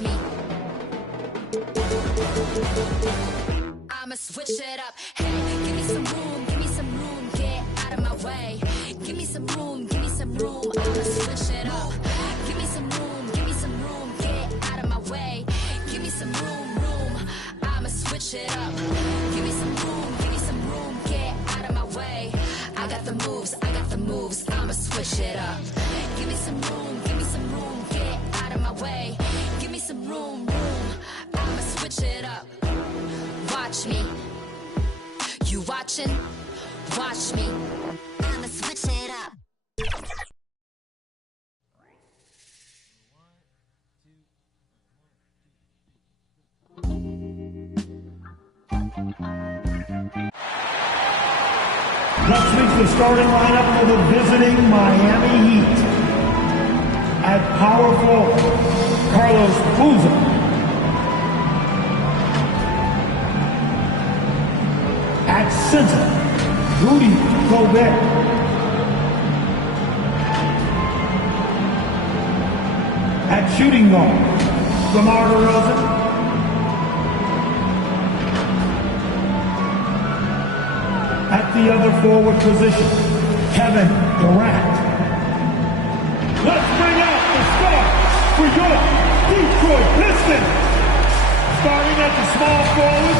Watch me. I'ma switch it up. Hey, give me some room, get out of my way. Give me some room, I'ma switch it up. Give me some room, get out of my way. Give me some room, I'ma switch it up. Give me some room, get out of my way. I got the moves, I'ma switch it up. Give me some room, get out of my way. Give me some room, I'ma switch it up. Watch me. You watching? Watch me. I'ma switch it up. Let's meet the starting lineup for the visiting Miami Heat. At power forward, Carlos Boozer. At center, Rudy Gobert. At shooting guard, DeMar DeRozan. At the other forward position, Kevin Durant. Let's bring out the star for your Detroit Pistons. Starting at the small forward,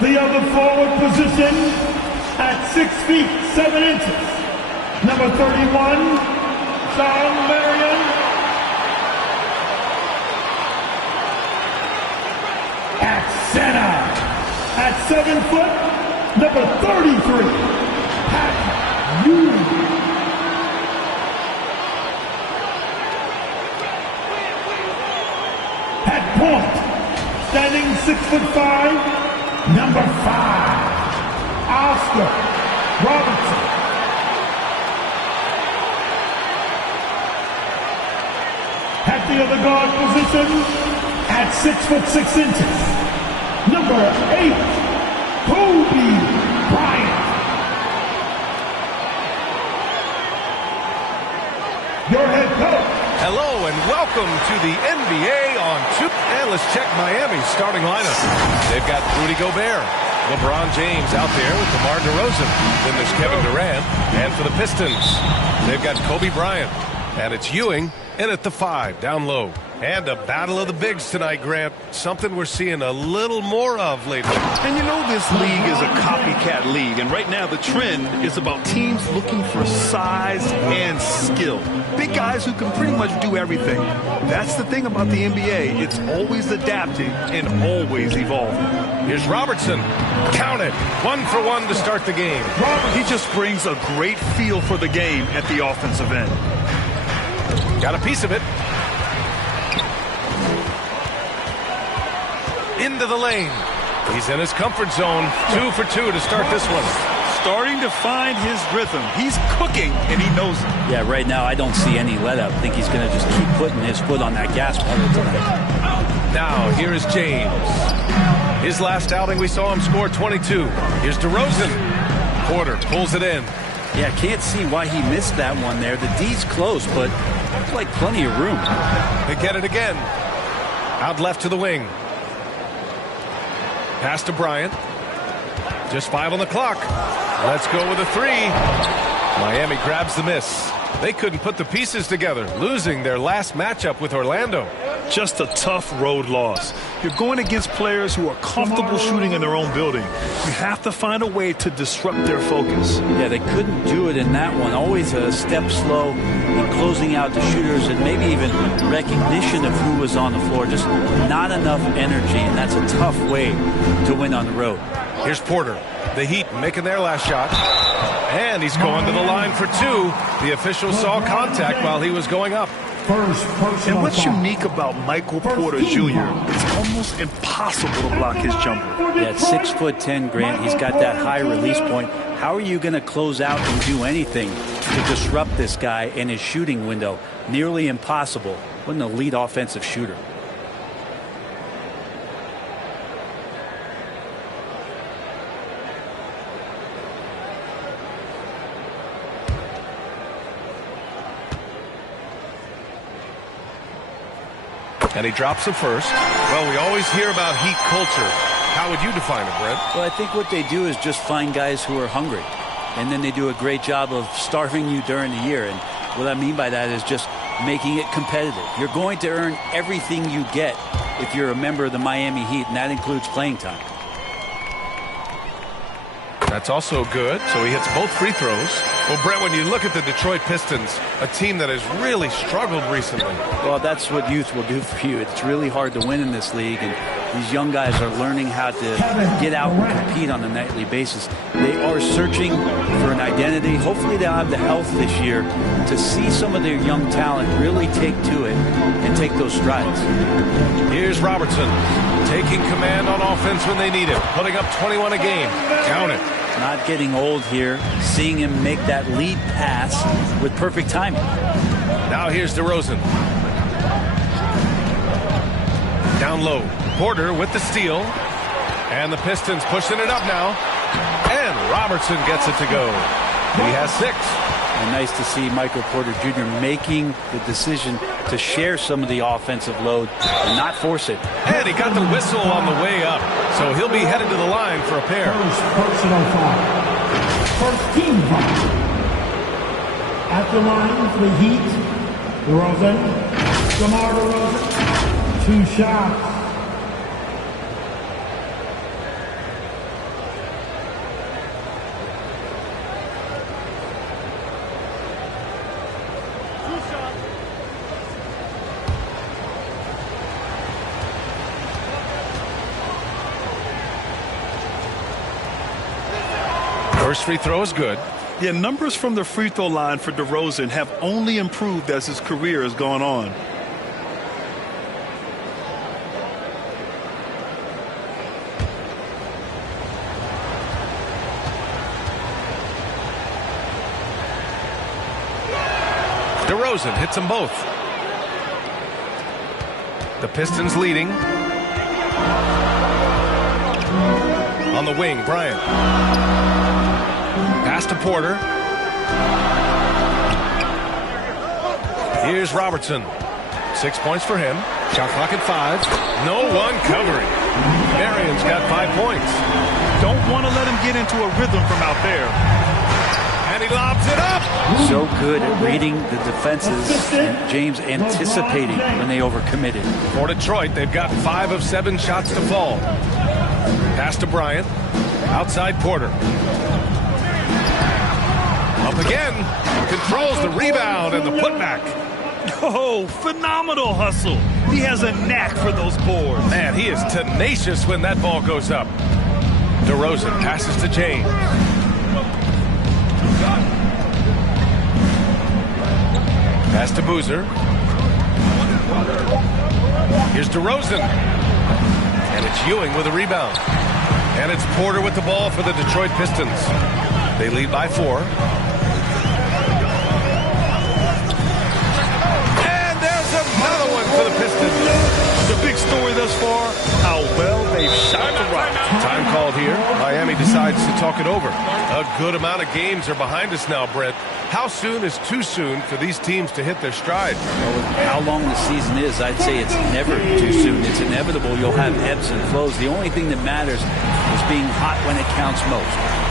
the other forward position at 6 feet 7 inches, number 31, John Marion. At center, at 7 foot, number 33, Pat Ewing. At point, standing 6'5", number 5, Oscar Robertson. At the other guard position, at 6'6", number 8, Kobe Bryant. Your head coach. Hello and welcome to the NBA on 2. And let's check Miami's starting lineup. They've got Rudy Gobert, LeBron James out there with DeMar DeRozan. Then there's Kevin Durant. And for the Pistons, they've got Kobe Bryant. And it's Ewing in at the 5, down low. And a battle of the bigs tonight, Grant. Something we're seeing a little more of lately. And you know this league is a copycat league. And right now the trend is about teams looking for size and skill. Big guys who can pretty much do everything. That's the thing about the NBA. It's always adapting and always evolving. Here's Robertson. Count it. 1 for 1 to start the game. He just brings a great feel for the game at the offensive end. Got a piece of it. Into the lane. He's in his comfort zone. 2 for 2 to start this one. Starting to find his rhythm. He's cooking, and he knows it. Yeah, right now I don't see any let-up. I think he's going to just keep putting his foot on that gas pedal tonight. Now, here is James. His last outing, we saw him score 22. Here's DeRozan. Porter pulls it in. Yeah, can't see why he missed that one there. The D's close, but looks like plenty of room. They get it again. Out left to the wing. Pass to Bryant. Just 5 on the clock. Let's go with a 3. Miami grabs the miss. They couldn't put the pieces together, losing their last matchup with Orlando. Just a tough road loss. You're going against players who are comfortable shooting in their own building. You have to find a way to disrupt their focus. Yeah, they couldn't do it in that one. Always a step slow in closing out the shooters and maybe even recognition of who was on the floor. Just not enough energy, and that's a tough way to win on the road. Here's Porter. The Heat making their last shot. And he's going to the line for 2. The official saw contact while he was going up. And what's unique about Michael Porter Jr., it's almost impossible to block his jumper. Yeah, at 6'10", Grant, he's got that high release point. How are you going to close out and do anything to disrupt this guy in his shooting window? Nearly impossible. What an elite offensive shooter. And he drops the first. Well, we always hear about Heat culture. How would you define it, Brent? Well, I think what they do is just find guys who are hungry. And then they do a great job of starving you during the year. And what I mean by that is just making it competitive. You're going to earn everything you get if you're a member of the Miami Heat, and that includes playing time. That's also good. So he hits both free throws. Well, Brent, when you look at the Detroit Pistons, a team that has really struggled recently. Well, that's what youth will do for you. It's really hard to win in this league, and these young guys are learning how to get out and compete on a nightly basis. They are searching for an identity. Hopefully they'll have the health this year to see some of their young talent really take to it and take those strides. Here's Robertson taking command on offense when they need it, putting up 21 a game. Count it. Not getting old here, seeing him make that lead pass with perfect timing. Now here's DeRozan. Down low. Porter with the steal. And the Pistons pushing it up now. And Robertson gets it to go. He has 6. And nice to see Michael Porter Jr. making the decision to share some of the offensive load and not force it. And he got the whistle on the way up. So he'll be headed to the line for a pair. First personal foul. First team foul. At the line for the Heat, DeRozan. DeMar DeRozan. 2 shots. First free throw is good. Yeah, numbers from the free throw line for DeRozan have only improved as his career has gone on. DeRozan hits them both. The Pistons leading. On the wing, Bryant. Pass to Porter. Here's Robertson. 6 points for him. Shot clock at 5. No one covering. Marion's got 5 points. Don't want to let him get into a rhythm from out there. And he lobs it up. So good at reading the defenses, and James anticipating when they overcommitted. For Detroit, they've got 5 of 7 shots to fall. Pass to Bryant. Outside Porter. Up again. Controls the rebound and the putback. Oh, phenomenal hustle. He has a knack for those boards. Man, he is tenacious when that ball goes up. DeRozan passes to James. Pass to Boozer. Here's DeRozan. And it's Ewing with a rebound. And it's Porter with the ball for the Detroit Pistons. They lead by 4. And there's another one for the Pistons. The big story thus far, how well they've shot the rock. Time called here. Miami decides to talk it over. A good amount of games are behind us now, Brett. How soon is too soon for these teams to hit their stride? Well, how long the season is, I'd say it's never too soon. It's inevitable. You'll have ebbs and flows. The only thing that matters is being hot when it counts most.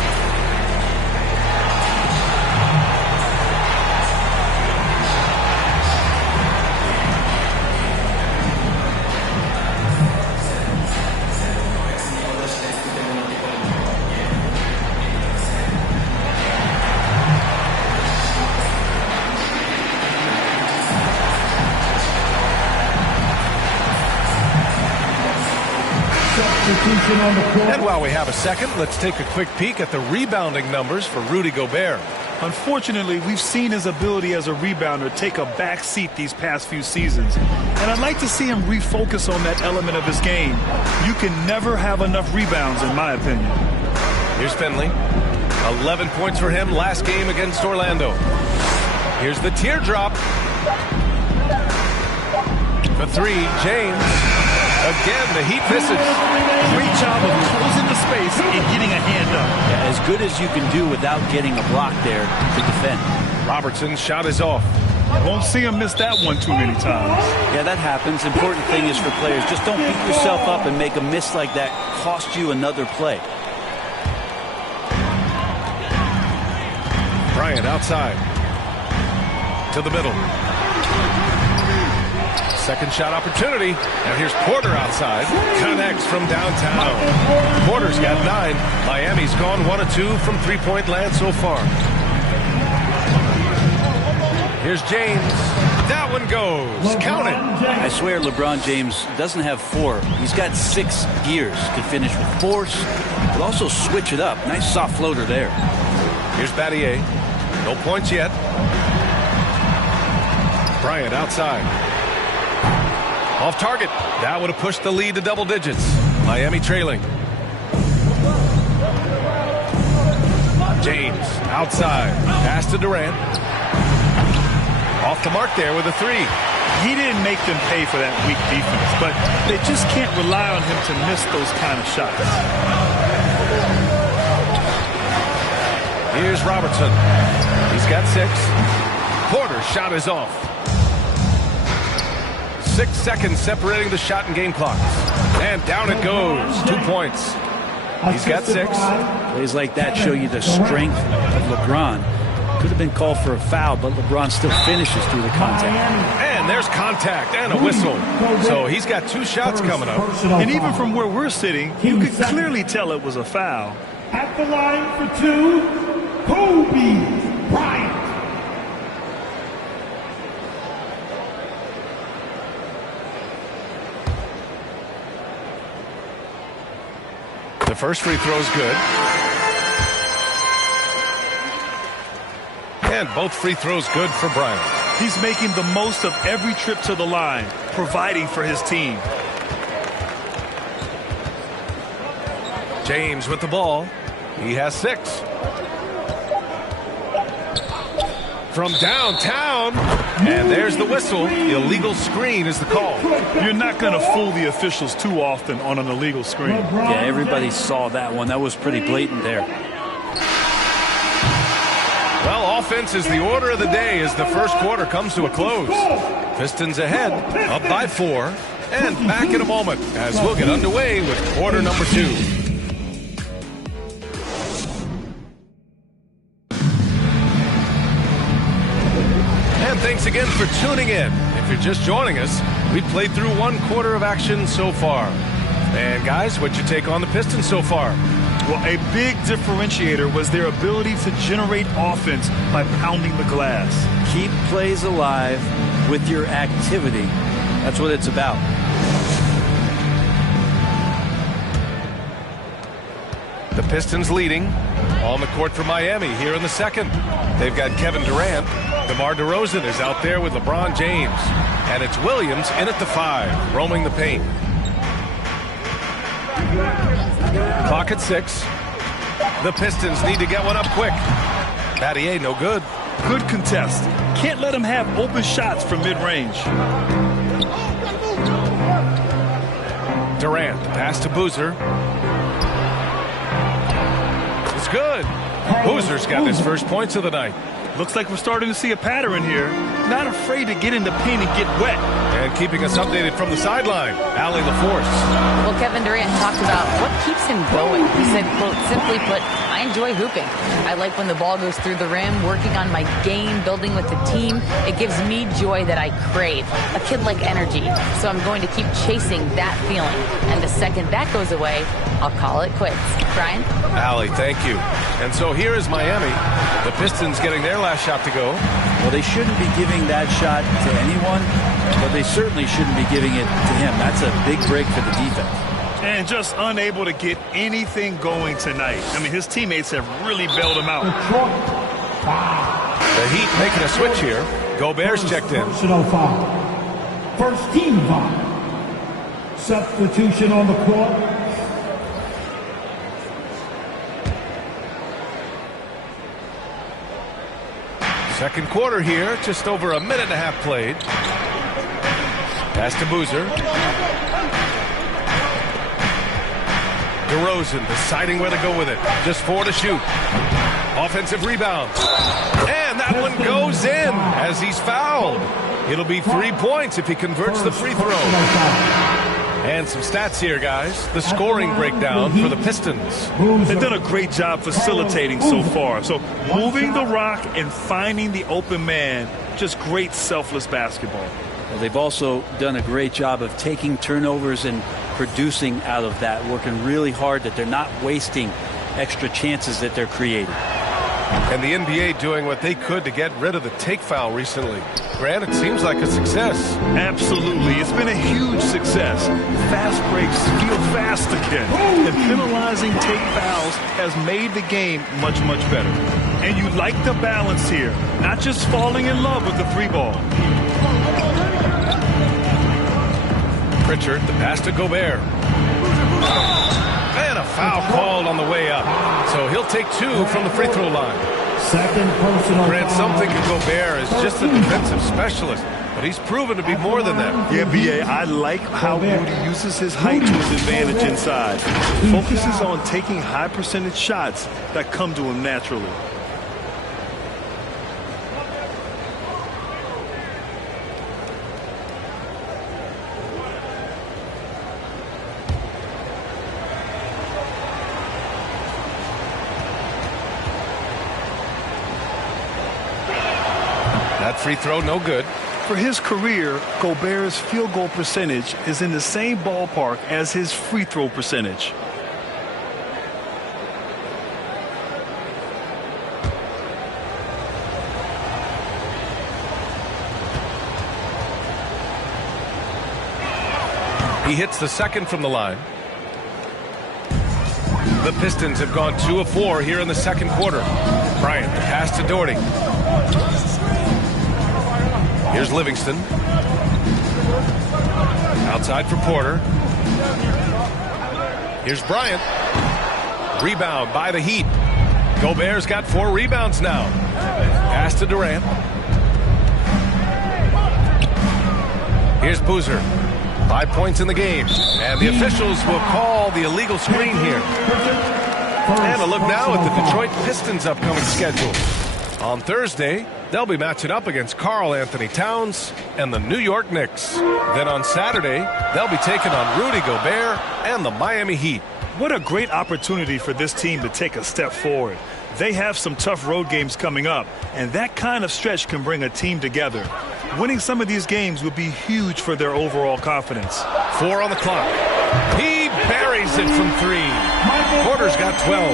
And while we have a second, let's take a quick peek at the rebounding numbers for Rudy Gobert. Unfortunately, we've seen his ability as a rebounder take a back seat these past few seasons. And I'd like to see him refocus on that element of his game. You can never have enough rebounds, in my opinion. Here's Finley. 11 points for him last game against Orlando. Here's the teardrop. For 3, James. Again, the Heat misses. Great job of closing the space and getting a hand up. Yeah, as good as you can do without getting a block there to defend. Robertson's shot is off. Won't see him miss that one too many times. Yeah, that happens. Important thing is for players, just don't beat yourself up and make a miss like that cost you another play. Bryant outside. To the middle. Second shot opportunity. And here's Porter outside. Connects from downtown. Porter's got 9. Miami's gone 1 of 2 from three-point land so far. Here's James. That one goes. Count it. I swear LeBron James doesn't have 4. He's got 6 gears. Can finish with force, but also switch it up. Nice soft floater there. Here's Battier. No points yet. Bryant outside. Off target. That would have pushed the lead to double digits. Miami trailing. James outside. Pass to Durant. Off the mark there with a 3. He didn't make them pay for that weak defense, but they just can't rely on him to miss those kind of shots. Here's Robertson. He's got 6. Porter's shot is off. 6 seconds separating the shot and game clock. And down it goes. 2 points. He's got 6. Plays like that show you the strength of LeBron. Could have been called for a foul, but LeBron still finishes through the contact. And there's contact and a whistle. So he's got 2 shots coming up. And even from where we're sitting, you could clearly tell it was a foul. At the line for 2, Kobe Bryant. The first free throw's good. And both free throws good for Bryant. He's making the most of every trip to the line, providing for his team. James with the ball. He has 6. From downtown. And there's the whistle. Illegal screen is the call. You're not going to fool the officials too often on an illegal screen. Yeah, everybody saw that one. That was pretty blatant there. Well, offense is the order of the day as the first quarter comes to a close. Pistons ahead, up by 4, and back in a moment as we'll get underway with quarter number 2. And thanks again for tuning in. If you're just joining us, we played through 1 quarter of action so far. And guys, what's your take on the Pistons so far? Well, a big differentiator was their ability to generate offense by pounding the glass. Keep plays alive with your activity. That's what it's about. The Pistons leading on the court for Miami here in the second. They've got Kevin Durant. DeMar DeRozan is out there with LeBron James. And it's Williams in at the 5, roaming the paint. Clock at 6. The Pistons need to get one up quick. Battier no good. Good contest. Can't let him have open shots from mid-range. Durant, pass to Boozer. It's good. Boozer's got his first points of the night. Looks like we're starting to see a pattern here. Not afraid to get in the paint and get wet. And keeping us updated from the sideline, Allie LaForce. Well, Kevin Durant talked about what keeps him going. He said, quote, simply put, I enjoy hooping. I like when the ball goes through the rim, working on my game, building with the team. It gives me joy that I crave, a kid-like energy. So I'm going to keep chasing that feeling. And the second that goes away, I'll call it quits. Brian? Allie, thank you. And so here is Miami. The Pistons getting their last shot to go. Well, they shouldn't be giving that shot to anyone, but they certainly shouldn't be giving it to him. That's a big break for the defense. And just unable to get anything going tonight. I mean, his teammates have really bailed him out. The Heat making a switch here. Gobert's checked in. Personal foul. First team foul. Substitution on the court. Second quarter here, just over a minute and a half played. Pass to Boozer. DeRozan deciding where to go with it. Just 4 to shoot. Offensive rebound. And that one goes in as he's fouled. It'll be 3 points if he converts the free throw. And some stats here, guys. The scoring breakdown for the Pistons. They've done a great job facilitating so far. So moving the rock and finding the open man, just great selfless basketball. Well, they've also done a great job of taking turnovers and producing out of that, working really hard that they're not wasting extra chances that they're creating. And the NBA doing what they could to get rid of the take foul recently. Grant, it seems like a success. Absolutely. It's been a huge success. Fast breaks feel fast again. And penalizing take fouls has made the game much, much better. And you like the balance here. Not just falling in love with the three ball. Pritchard, the pass to Gobert. And a foul called on the way up. So he'll take 2 from the free throw line. Second personal. Grant, some think of Gobert as just a defensive specialist, but he's proven to be more than that. Yeah, B.A., I like how Rudy uses his height to his advantage inside. Focuses on taking high percentage shots that come to him naturally. That free throw, no good. For his career, Gobert's field goal percentage is in the same ballpark as his free throw percentage. He hits the second from the line. The Pistons have gone 2 of 4 here in the second quarter. Bryant, the pass to Doherty. Here's Livingston. Outside for Porter. Here's Bryant. Rebound by the Heat. Gobert's got 4 rebounds now. Pass to Durant. Here's Boozer. 5 points in the game. And the officials will call the illegal screen here. And a look now at the Detroit Pistons' upcoming schedule. On Thursday, they'll be matching up against Karl Anthony Towns and the New York Knicks. Then on Saturday, they'll be taking on Rudy Gobert and the Miami Heat. What a great opportunity for this team to take a step forward. They have some tough road games coming up, and that kind of stretch can bring a team together. Winning some of these games would be huge for their overall confidence. 4 on the clock. He buries it from 3. Porter's got 12.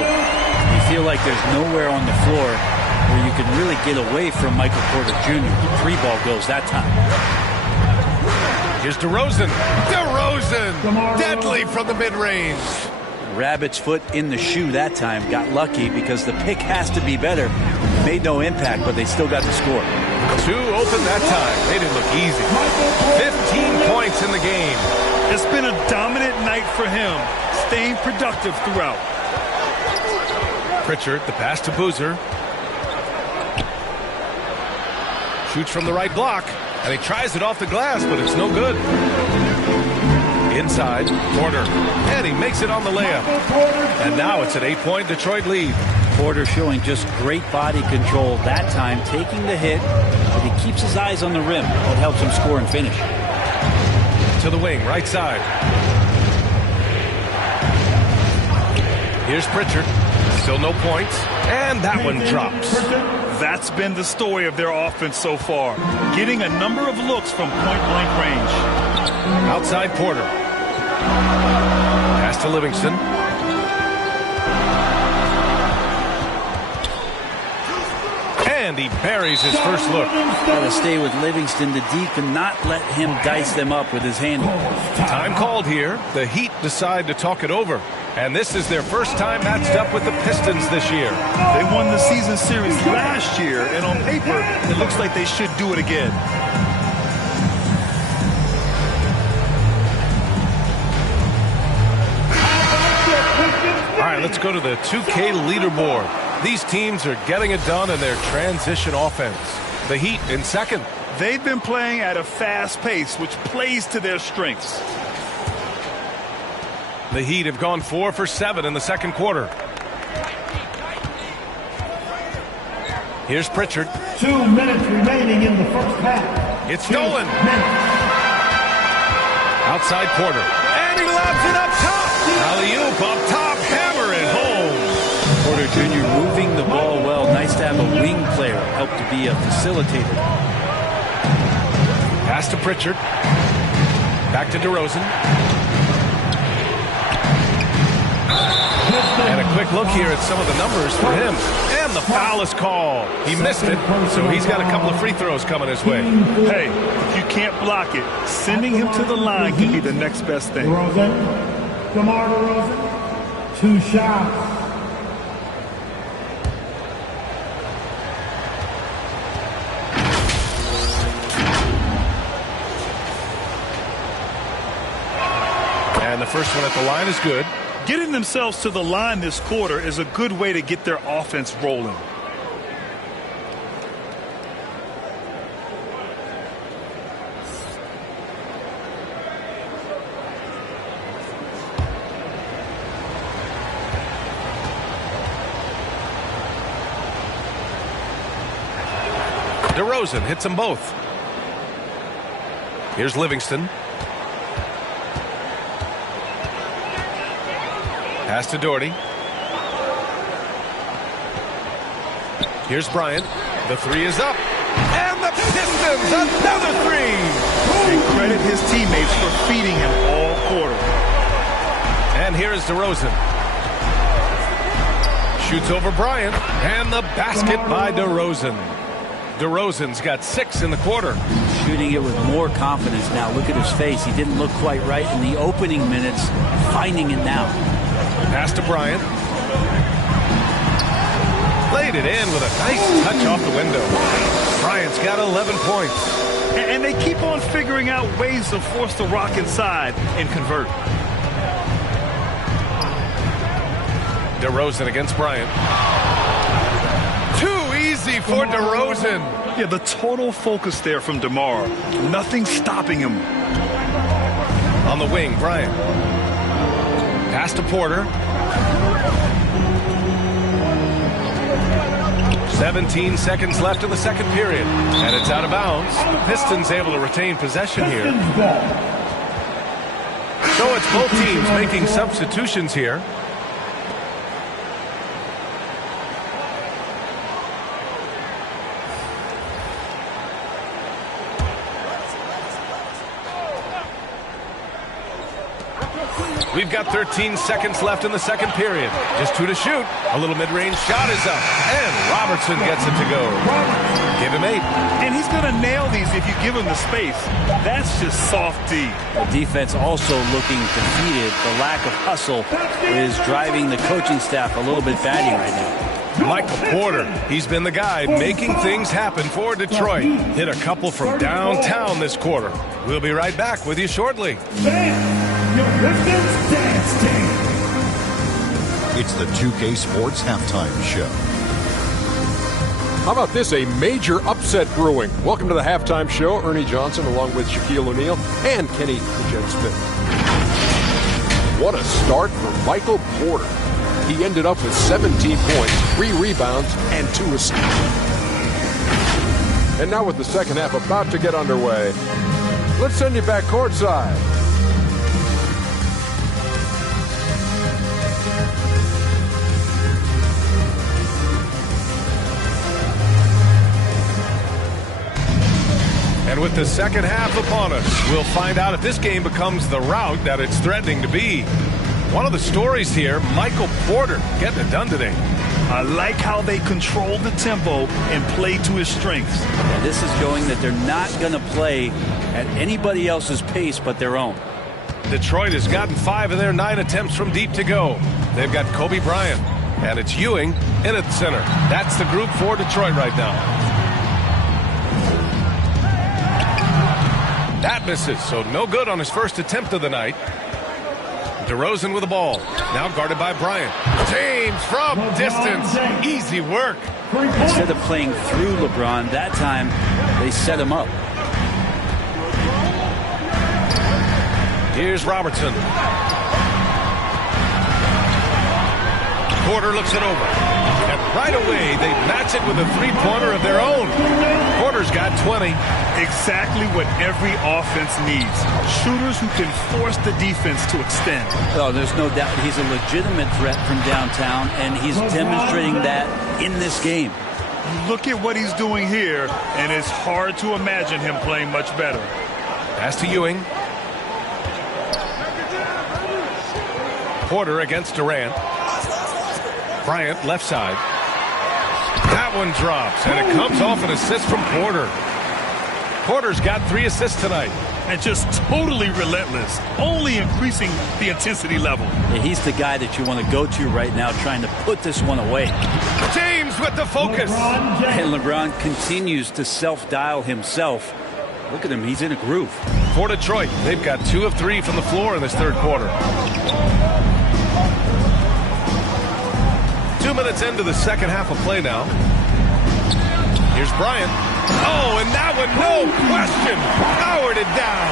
You feel like there's nowhere on the floor where you can really get away from Michael Porter Jr. The 3 ball goes that time. Here's DeRozan. DeRozan! Deadly from the mid-range. Rabbit's foot in the shoe that time. Got lucky because the pick has to be better. Made no impact, but they still got the score. 2 open that time. They didn't look easy. 15 points in the game. It's been a dominant night for him, staying productive throughout. Pritchard, the pass to Boozer. Shoots from the right block, and he tries it off the glass, but it's no good. Inside, Porter, and he makes it on the layup. And now it's an 8-point Detroit lead. Porter showing just great body control that time, taking the hit, but he keeps his eyes on the rim. That helps him score and finish. To the wing, right side. Here's Pritchard. Still no points, and that one drops. That's been the story of their offense so far, getting a number of looks from point-blank range. Outside Porter. Pass to Livingston. And he buries his first look. Got to stay with Livingston. The D cannot let him dice them up with his handle. Time called here. The Heat decide to talk it over. And this is their first time matched up with the Pistons this year. They won the season series last year, and on paper, it looks like they should do it again. All right, let's go to the 2K leaderboard. These teams are getting it done in their transition offense. The Heat in second. They've been playing at a fast pace, which plays to their strengths. The Heat have gone 4 for 7 in the second quarter. Here's Pritchard. 2 minutes remaining in the first half. It's stolen. Outside Porter. And he lobs it up top. Alley-oop up top. Hammer it home. Porter Jr. moving the ball well. Nice to have a wing player help to be a facilitator. Pass to Pritchard. Back to DeRozan. And a quick look here at some of the numbers for him. And the foul is called. He missed it, so he's got a couple of free throws coming his way. Hey, if you can't block it, sending him to the line can be the next best thing. DeMar DeRozan, 2 shots. And the first one at the line is good. Getting themselves to the line this quarter is a good way to get their offense rolling. DeRozan hits them both. Here's Livingston. Pass to Doherty. Here's Bryant. The 3 is up. And the Pistons, another 3. And credit his teammates for feeding him all quarter. And here is DeRozan. Shoots over Bryant. And the basket by DeRozan. DeRozan's got 6 in the quarter. Shooting it with more confidence now. Look at his face. He didn't look quite right in the opening minutes. Finding it now. Pass to Bryant. Played it in with a nice touch off the window. Bryant's got 11 points. And they keep on figuring out ways to force the rock inside and convert. DeRozan against Bryant. Too easy for DeRozan. Yeah, the total focus there from DeMar. Nothing stopping him. On the wing, Bryant. Pass to Porter. 17 seconds left in the second period. And it's out of bounds. The Pistons able to retain possession here. So it's both teams making substitutions here. We've got 13 seconds left in the second period. Just 2 to shoot. A little mid-range shot is up. And Robertson gets it to go. Give him 8. And he's going to nail these if you give him the space. That's just soft D. The defense also looking defeated. The lack of hustle is driving the coaching staff a little bit batty right now. Michael Porter, he's been the guy making things happen for Detroit. Hit a couple from downtown this quarter. We'll be right back with you shortly. It's the 2K Sports Halftime Show. How about this? A major upset brewing. Welcome to the Halftime Show. Ernie Johnson along with Shaquille O'Neal and Kenny the Jet Smith. What a start for Michael Porter. He ended up with 17 points, 3 rebounds, and 2 assists. And now with the second half about to get underway, let's send you back courtside. And with the second half upon us, we'll find out if this game becomes the rout that it's threatening to be. One of the stories here, Michael Porter getting it done today. I like how they control the tempo and play to his strengths. Yeah, this is showing that they're not going to play at anybody else's pace but their own. Detroit has gotten 5 of their 9 attempts from deep to go. They've got Kobe Bryant, and it's Ewing in at center. That's the group for Detroit right now. That misses, so no good on his first attempt of the night. DeRozan with the ball. Now guarded by Bryant. James from distance. Easy work. Instead of playing through LeBron, that time they set him up. Here's Robertson. Porter looks it over. Right away, they match it with a three-pointer of their own. Porter's got 20. Exactly what every offense needs. Shooters who can force the defense to extend. Oh, there's no doubt he's a legitimate threat from downtown, and he's demonstrating that in this game. Look at what he's doing here, and it's hard to imagine him playing much better. Pass to Ewing. Porter against Durant. Bryant left side. That one drops, and it comes off an assist from Porter. Porter's got 3 assists tonight. And just totally relentless, only increasing the intensity level. Yeah, he's the guy that you want to go to right now, trying to put this one away. James with the focus. And LeBron continues to self-dial himself. Look at him, he's in a groove. For Detroit, they've got 2 of 3 from the floor in this third quarter. 2 minutes into the second half of play now. Here's Bryant. Oh, and that one, no question, powered it down.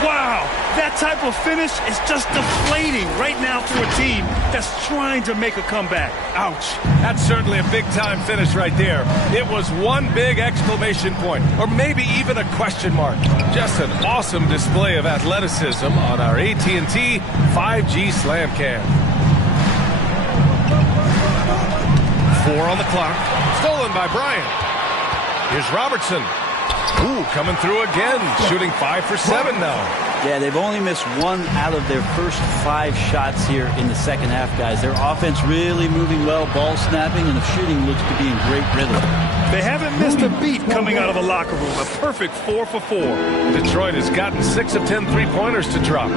Wow, that type of finish is just deflating right now for a team that's trying to make a comeback. Ouch. That's certainly a big-time finish right there. It was one big exclamation point, or maybe even a question mark. Just an awesome display of athleticism on our AT&T 5G Slam Cam. 4 on the clock. Stolen by Bryant. Here's Robertson. Ooh, coming through again. Shooting 5 for 7 now. Yeah, they've only missed 1 out of their first 5 shots here in the second half, guys. Their offense really moving well, ball snapping, and the shooting looks to be in great rhythm. They haven't missed a beat coming out of the locker room. A perfect 4 for 4. Detroit has gotten 6 of 10 three-pointers to drop.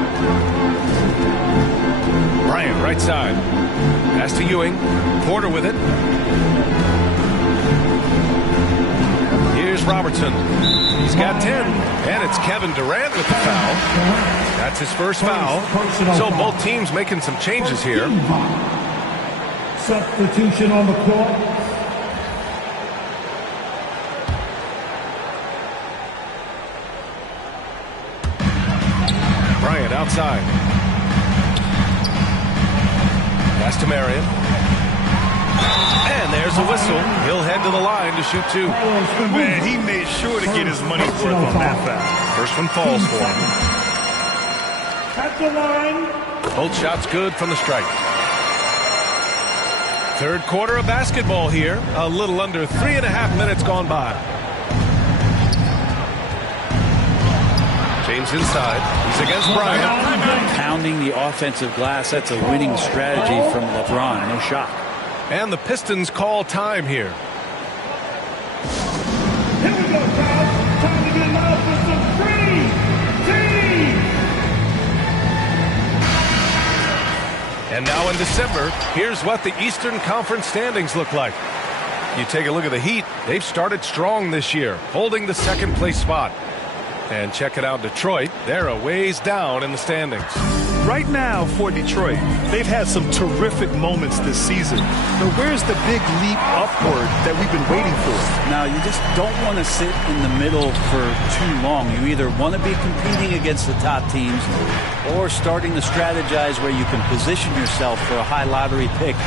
Bryant, right side. Pass to Ewing. Porter with it. Here's Robertson. He's got 10. And it's Kevin Durant with the foul. That's his first foul. So both teams making some changes here. Substitution on the court. Bryant outside. Pass to Marion. And there's a whistle. He'll head to the line to shoot 2. Man, he made sure to get his money's worth on that foul. First one falls for him. At the line. Both shots good from the stripe. Third quarter of basketball here. A little under 3.5 minutes gone by. James inside. He's against Bryant. Pounding the offensive glass. That's a winning strategy from LeBron. No shock. And the Pistons call time here. Here we go, guys. Time to get loud for some free team. And now in December, here's what the Eastern Conference standings look like. You take a look at the Heat. They've started strong this year, holding the second place spot. And check it out, Detroit. They're a ways down in the standings. Right now for Detroit, they've had some terrific moments this season. But where's the big leap upward that we've been waiting for? Now, you just don't want to sit in the middle for too long. You either want to be competing against the top teams or starting to strategize where you can position yourself for a high lottery pick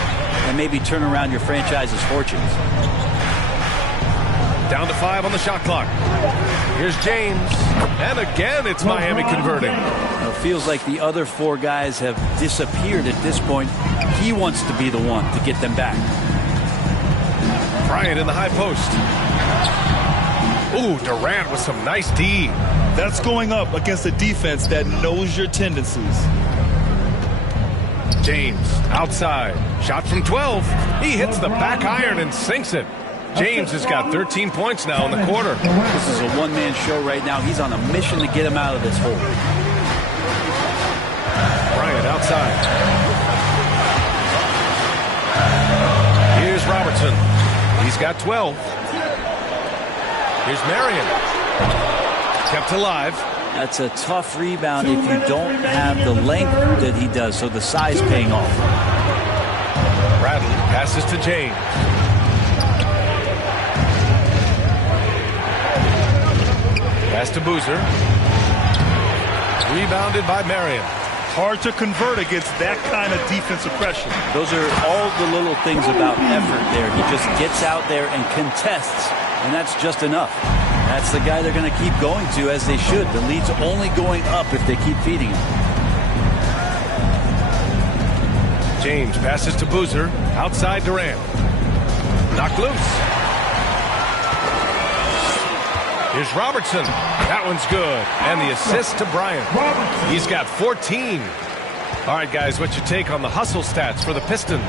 and maybe turn around your franchise's fortunes. Down to 5 on the shot clock. Here's James. And again, it's Miami converting. It feels like the other 4 guys have disappeared at this point. He wants to be the one to get them back. Bryant in the high post. Ooh, Durant with some nice D. That's going up against a defense that knows your tendencies. James outside. Shot from 12. He hits the back iron and sinks it. James has got 13 points now in the quarter. This is a one-man show right now. He's on a mission to get him out of this hole. Bryant outside. Here's Robertson. He's got 12. Here's Marion. Kept alive. That's a tough rebound if you don't have the length that he does, so the size paying off. Bradley passes to James. Pass to Boozer. Rebounded by Marion. Hard to convert against that kind of defensive pressure. Those are all the little things about effort there. He just gets out there and contests, and that's just enough. That's the guy they're going to keep going to, as they should. The lead's only going up if they keep feeding him. James passes to Boozer. Outside Durant. Knocked loose. Here's Robertson. That one's good. And the assist to Bryant. He's got 14. All right, guys, what's your take on the hustle stats for the Pistons?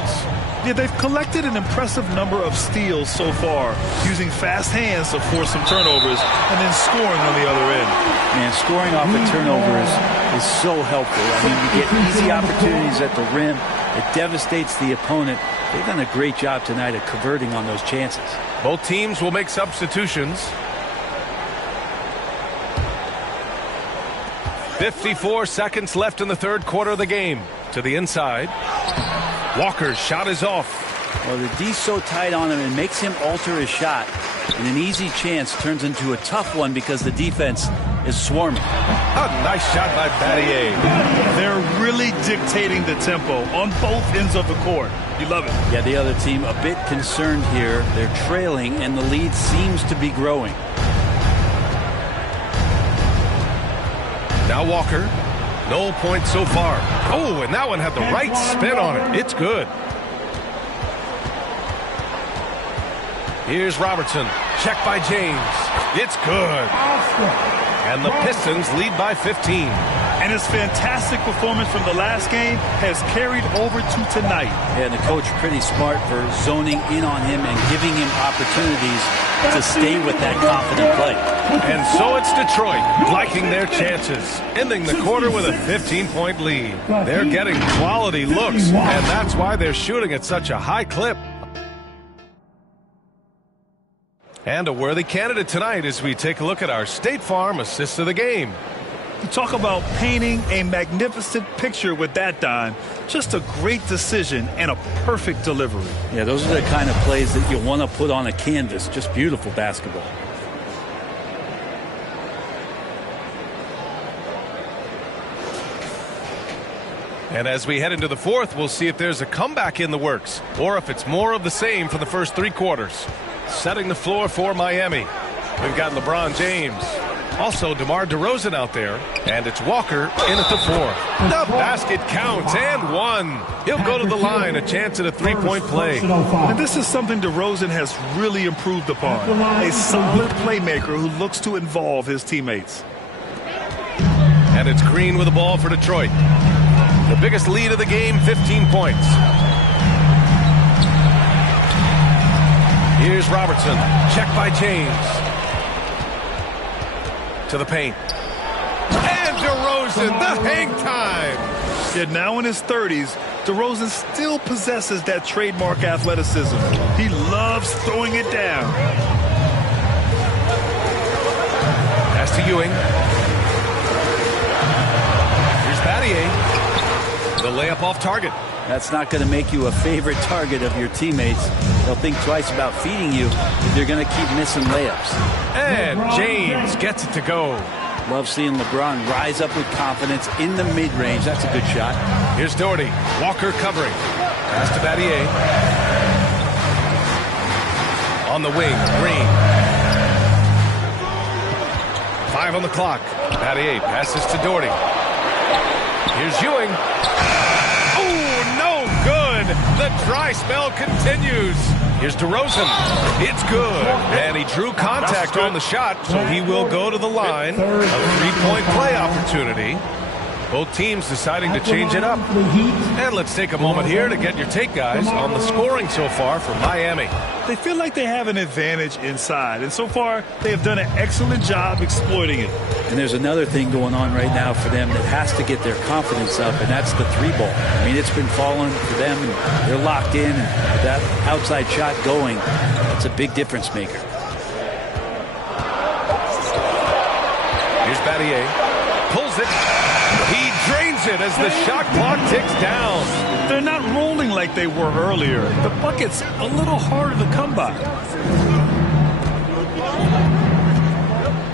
Yeah, they've collected an impressive number of steals so far, using fast hands to force some turnovers and then scoring on the other end. Man, scoring off of turnovers is so helpful. I mean, you get easy opportunities at the rim. It devastates the opponent. They've done a great job tonight at converting on those chances. Both teams will make substitutions. 54 seconds left in the third quarter of the game. To the inside. Walker's shot is off. Well, the D's so tight on him, it makes him alter his shot. And an easy chance turns into a tough one because the defense is swarming. A nice shot by Battier. They're really dictating the tempo on both ends of the court. You love it. Yeah, the other team a bit concerned here. They're trailing, and the lead seems to be growing. Now Walker. No points so far. Oh, and that one had the right spin on it. It's good. Here's Robertson. Check by James. It's good. And the Pistons lead by 15. And his fantastic performance from the last game has carried over to tonight. Yeah, and the coach pretty smart for zoning in on him and giving him opportunities to stay with that confident play. And so it's Detroit liking their chances, ending the quarter with a 15-point lead. They're getting quality looks, and that's why they're shooting at such a high clip. And a worthy candidate tonight as we take a look at our State Farm assist of the game. You talk about painting a magnificent picture with that, Don. Just a great decision and a perfect delivery. Yeah, those are the kind of plays that you want to put on a canvas. Just beautiful basketball. And as we head into the fourth, we'll see if there's a comeback in the works or if it's more of the same for the first three quarters. Setting the floor for Miami. We've got LeBron James. Also, DeMar DeRozan out there. And it's Walker in at the fourth. The basket counts and one. He'll go to the line, a chance at a three-point play. And this is something DeRozan has really improved upon. A solid playmaker who looks to involve his teammates. And it's Green with the ball for Detroit. The biggest lead of the game, 15 points. Here's Robertson. Check by James. To the paint. And DeRozan, the hang time. Yet now in his 30s, DeRozan still possesses that trademark athleticism. He loves throwing it down. Pass to Ewing. Here's Battier. The layup off target. That's not going to make you a favorite target of your teammates. They'll think twice about feeding you if they're going to keep missing layups. And James gets it to go. Love seeing LeBron rise up with confidence in the mid-range. That's a good shot. Here's Doherty. Walker covering. Pass to Battier. On the wing, Green. 5 on the clock. Battier passes to Doherty. Here's Ewing. Oh, no good. The dry spell continues. Here's DeRozan. It's good. And he drew contact on the shot, so he will go to the line. A three-point play opportunity. Both teams deciding to change it up. And let's take a moment here to get your take, guys, on the scoring so far for Miami. They feel like they have an advantage inside, and so far they have done an excellent job exploiting it. And there's another thing going on right now for them that has to get their confidence up, and that's the three ball. I mean, it's been falling for them, and they're locked in, and with that outside shot going, that's a big difference maker. Here's Battier. Pulls it. He drains it as the shot clock ticks down. They're not rolling like they were earlier. The bucket's a little harder to come by.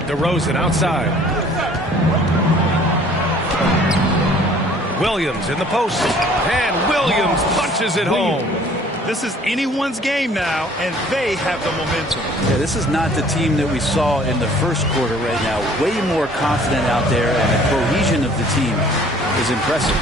DeRozan outside. Williams in the post. And Williams punches it home. This is anyone's game now, and they have the momentum. Yeah, this is not the team that we saw in the first quarter right now. Way more confident out there, and the cohesion of the team is impressive.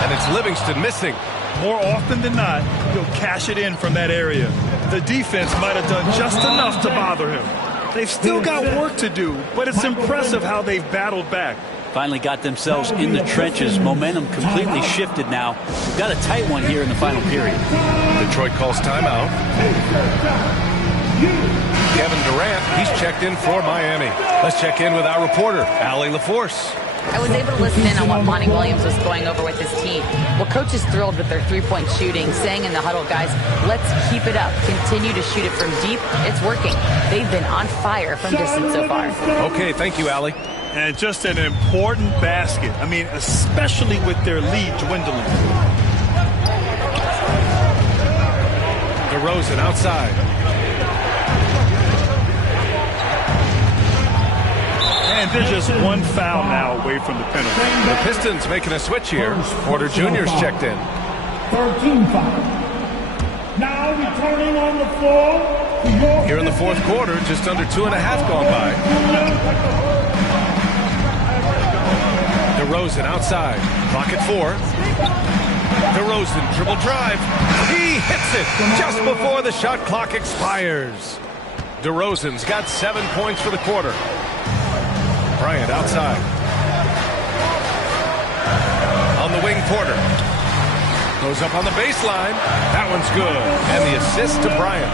And it's Livingston missing. More often than not, he'll cash it in from that area. The defense might have done just enough to bother him. They've still got work to do, but it's impressive how they've battled back. Finally got themselves in the trenches. Momentum completely shifted now. We've got a tight one here in the final period. Detroit calls timeout. Kevin Durant, he's checked in for Miami. Let's check in with our reporter, Allie LaForce. I was able to listen in on what Monty Williams was going over with his team. Well, coach is thrilled with their three-point shooting, saying in the huddle, guys, let's keep it up. Continue to shoot it from deep. It's working. They've been on fire from distance so far. Okay, thank you, Allie. And just an important basket. I mean, especially with their lead dwindling. DeRozan outside. And there's just one foul now away from the penalty. The Pistons making a switch here. Porter Jr.'s checked in. 13 foul. Now returning on the floor. Here in the fourth quarter, just under 2.5 gone by. DeRozan outside. Clock at 4. DeRozan dribble drive. He hits it just before the shot clock expires. DeRozan's got 7 points for the quarter. Bryant outside. On the wing, Porter. Goes up on the baseline. That one's good. And the assist to Bryant.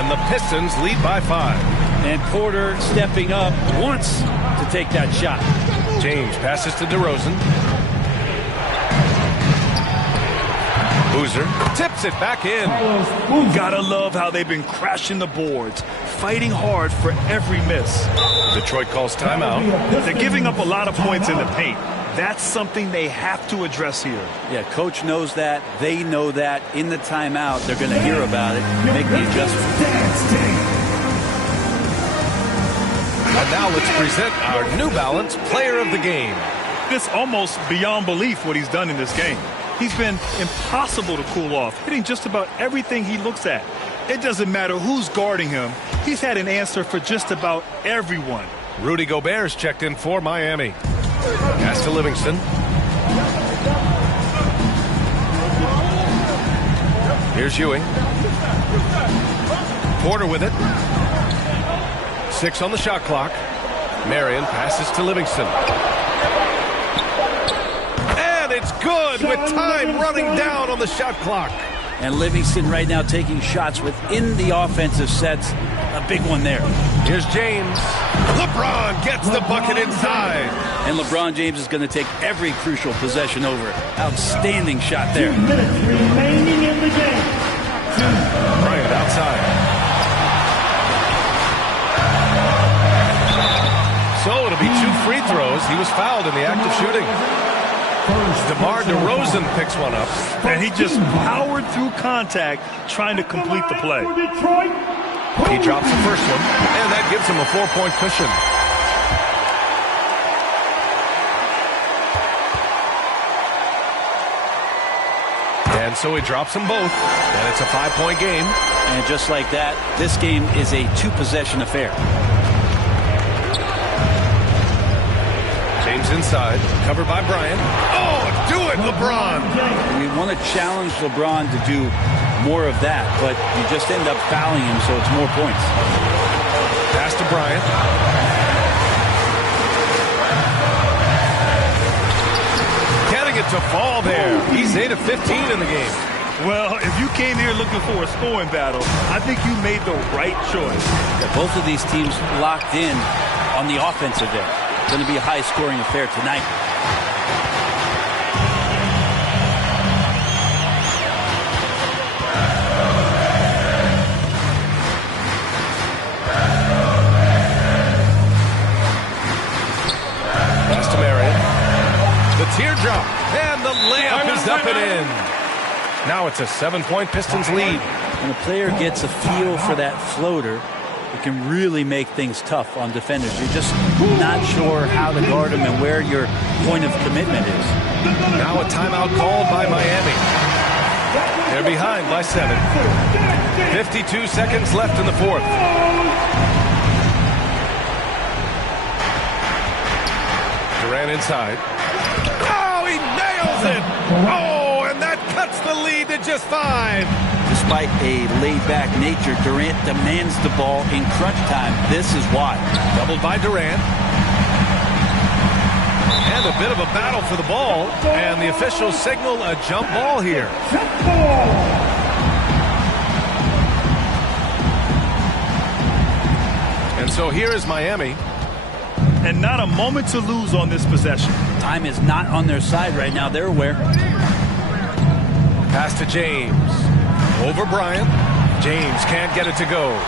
And the Pistons lead by 5. And Porter stepping up wants to take that shot. James passes to DeRozan. Boozer tips it back in. Gotta love how they've been crashing the boards, fighting hard for every miss. Detroit calls timeout. They're giving up a lot of points in the paint. That's something they have to address here. Yeah, coach knows that. They know that. In the timeout, they're going to hear about it, make the adjustment. And now let's present our New Balance Player of the Game. It's almost beyond belief what he's done in this game. He's been impossible to cool off, hitting just about everything he looks at. It doesn't matter who's guarding him. He's had an answer for just about everyone. Rudy Gobert's checked in for Miami. Pass to Livingston. Here's Ewing. Porter with it. 6 on the shot clock. Marion passes to Livingston. And it's good with time running down on the shot clock. And Livingston right now taking shots within the offensive sets. A big one there. Here's James. LeBron gets the bucket inside. And LeBron James is going to take every crucial possession over. Outstanding shot there. 2 minutes remaining in the game. Bryant outside. So it'll be 2 free throws. He was fouled in the act of shooting. DeMar DeRozan picks one up. And he just powered through contact trying to complete the play. He drops the first one, and that gives him a 4-point cushion. And so he drops them both, and it's a 5-point game. And just like that, this game is a 2-possession affair. James inside, covered by Bryant. Oh, do it, LeBron! We want to challenge LeBron to do more of that, but you just end up fouling him, so it's more points. Pass to Bryant. Getting it to fall there. He's 8 of 15 in the game. Well, if you came here looking for a scoring battle, I think you made the right choice. Yeah, both of these teams locked in on the offensive end. It's going to be a high-scoring affair tonight. Pass to Marion. The teardrop, and the layup is up and in. Now it's a 7-point Pistons lead. When a player gets a feel for that floater, it can really make things tough on defenders. You're just not sure how to guard them and where your point of commitment is. Now a timeout called by Miami. They're behind by 7. 52 seconds left in the fourth. Durant inside. Oh, he nails it! Oh, and that cuts the lead to just 5. Despite a laid-back nature, Durant demands the ball in crunch time. This is why. Doubled by Durant. And a bit of a battle for the ball. And the officials signal a jump ball here. And so here is Miami. And not a moment to lose on this possession. Time is not on their side right now. They're aware. Pass to James. Over Bryant. James can't get it to go.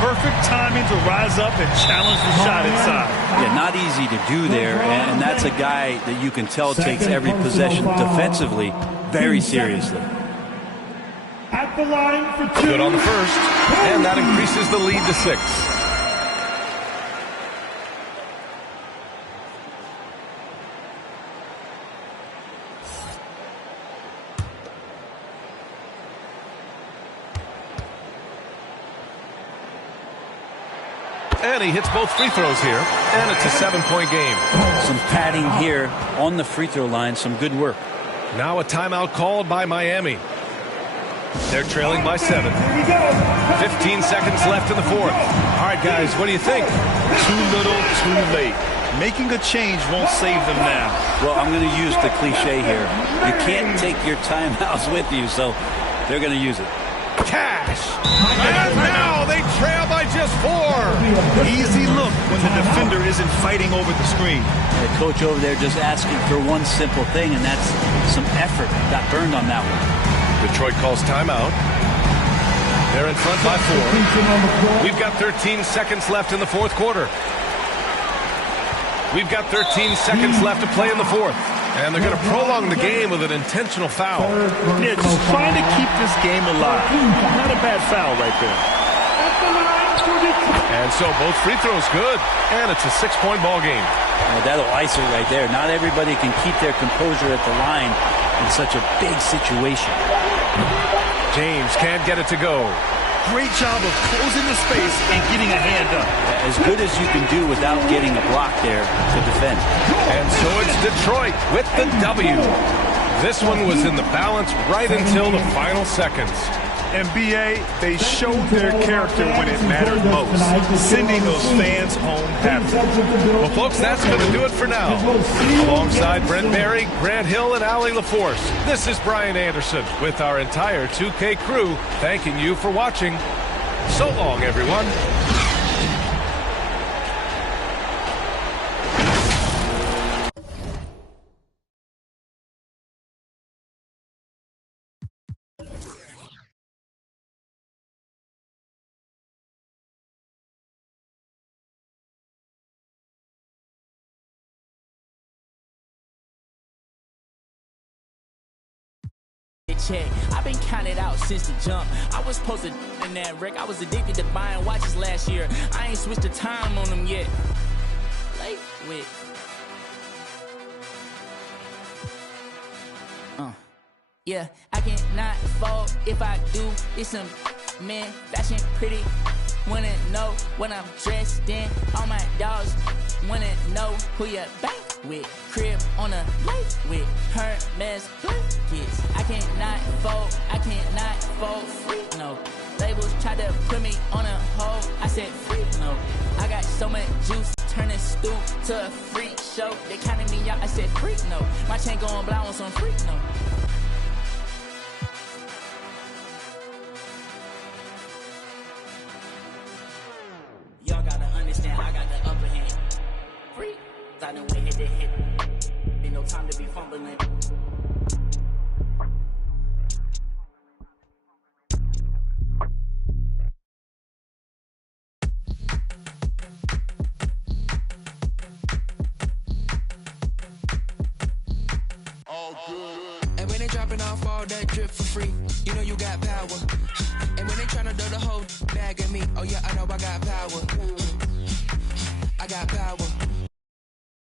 Perfect timing to rise up and challenge the shot inside. Yeah, not easy to do there. And that's a guy that you can tell takes every possession defensively very seriously. At the line for 2. Good on the first. And that increases the lead to 6. And he hits both free throws here. And it's a 7-point game. Some padding here on the free throw line. Some good work. Now a timeout called by Miami. They're trailing by 7. 15 seconds left in the fourth. All right, guys, what do you think? Too little, too late. Making a change won't save them now. Well, I'm going to use the cliche here. You can't take your timeouts with you, so they're going to use it. Cash. And now they trail by just 4. Easy look when the defender isn't fighting over the screen. The coach over there just asking for one simple thing, and that's some effort. Got burned on that one. Detroit calls timeout. They're in front by 4. We've got 13 seconds left in the fourth quarter. We've got 13 seconds left to play in the fourth. And they're going to prolong the game with an intentional foul. Yeah, just trying to keep this game alive. Not a bad foul right there. And so both free throws good. And it's a 6-point ball game. Well, that'll ice it right there. Not everybody can keep their composure at the line in such a big situation. James can't get it to go. Great job of closing the space and getting a hand up. As good as you can do without getting a block there to defend. And so it's Detroit with the W. This one was in the balance right until the final seconds. And BA, they showed their character when it mattered most, sending those fans home happy. Well, folks, that's going to do it for now. Alongside Brent Berry, Grant Hill, and Allie LaForce, this is Brian Anderson with our entire 2K crew thanking you for watching. So long, everyone. I've been counted out since the jump. I was supposed to in that wreck. I was addicted to buying watches last year. I ain't switched the time on them yet. Late with. Yeah, I cannot fold. If I do, it's some man fashion pretty. Wanna know what I'm dressed in. All my dogs wanna know who you bank with. Crib on a lake with Hermes blankets. I cannot fold free, no. Labels try to put me on a hold. I said free, no. I got so much juice, turning stoop to a freak show. They counted me out, I said freak, no. My chain going blind on some freak, no. Y'all gotta understand, I got the upper hand. Free, I done went hit to hit. Ain't no time to be fumbling. And when they dropping off all that drip for free, you know you got power. And when they tryna do the whole mad at me. Oh yeah, I know I got power. I got power.